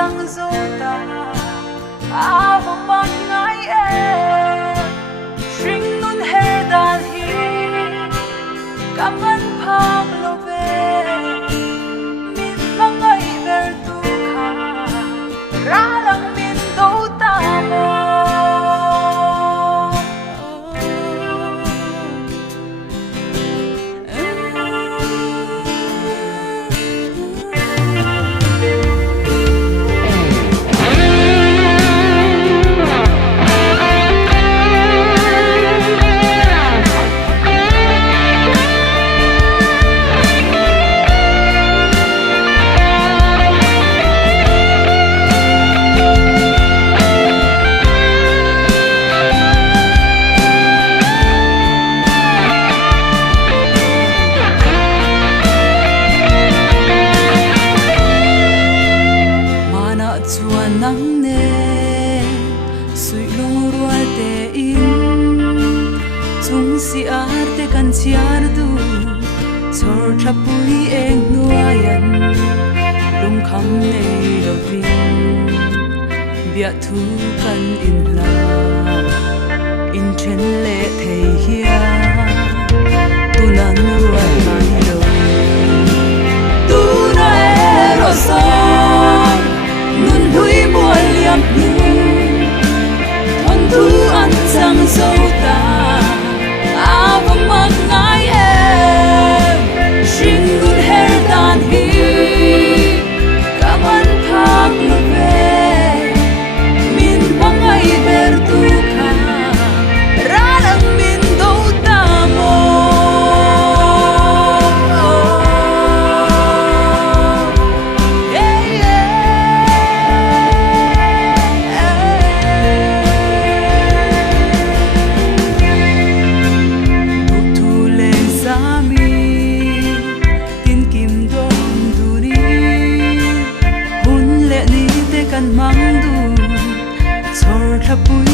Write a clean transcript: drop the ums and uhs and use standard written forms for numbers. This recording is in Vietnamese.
chẳng dấu ta vô mắt ngái em sinh nun he đàn hi cảm ơn phang lo về min mang ai ver tu kha ra lang min đâu ta mo nắng nè sui lung rual te in chung si ar te kan chiar du chor thapui eng nuayan lung kham nei lo vin bia thu kan in la in chen le thei hia tu nan rual mai lo tu na ero so nun hui buồn liam luôn thon thu ăn chẳng dấu ta vô mắt ngái em sinh nun her đàn hi cảm ơn thang lo về min bang ai ver tu kha ra lang min đâu ta mo mang du chor thapui